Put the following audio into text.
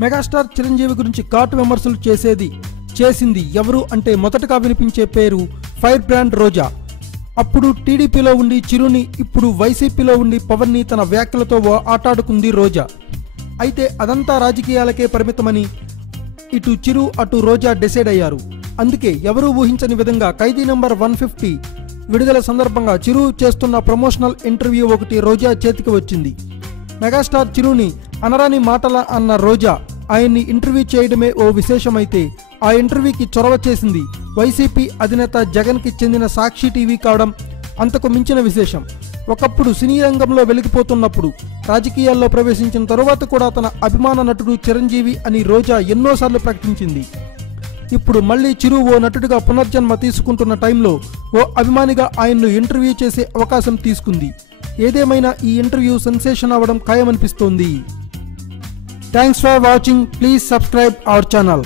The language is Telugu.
మెగాస్టార్ చిరంజీవి గురించి ఘాటు విమర్శలు చేసింది ఎవరు అంటే మొదటగా వినిపించే పేరు ఫైర్ బ్రాండ్ రోజా. అప్పుడు టీడీపీలో ఉండి చిరుని, ఇప్పుడు వైసీపీలో ఉండి పవన్ ని తన వ్యాఖ్యలతో ఆటాడుకుంది రోజా. అయితే అదంతా రాజకీయాలకే పరిమితమని ఇటు చిరు అటు రోజా డిసైడ్ అయ్యారు. అందుకే ఎవరూ ఊహించని విధంగా ఖైదీ నంబర్ 150 విడుదల సందర్భంగా చిరు చేస్తున్న ప్రమోషనల్ ఇంటర్వ్యూ ఒకటి రోజా చేతికి వచ్చింది. మెగాస్టార్ చిరుని అనరాని మాటల అన్న రోజా ఆయన్ని ఇంటర్వ్యూ చేయడమే ఓ విశేషమైతే ఆ ఇంటర్వ్యూకి చొరవ చేసింది వైసీపీ అధినేత జగన్కి చెందిన సాక్షి టీవీ కావడం అంతకు మించిన విశేషం. ఒకప్పుడు సినీ రంగంలో వెలిగిపోతున్నప్పుడు రాజకీయాల్లో ప్రవేశించిన తరువాత కూడా తన అభిమాన నటుడు చిరంజీవి అని రోజా ఎన్నోసార్లు ప్రకటించింది. ఇప్పుడు మళ్ళీ చిరు ఓ నటుడిగా పునర్జన్మ తీసుకుంటున్న టైంలో ఓ అభిమానిగా ఆయన్ను ఇంటర్వ్యూ చేసే అవకాశం తీసుకుంది. ఏదేమైనా ఈ ఇంటర్వ్యూ సెన్సేషన్ అవ్వడం ఖాయమనిపిస్తోంది. Thanks for watching. Please subscribe our channel.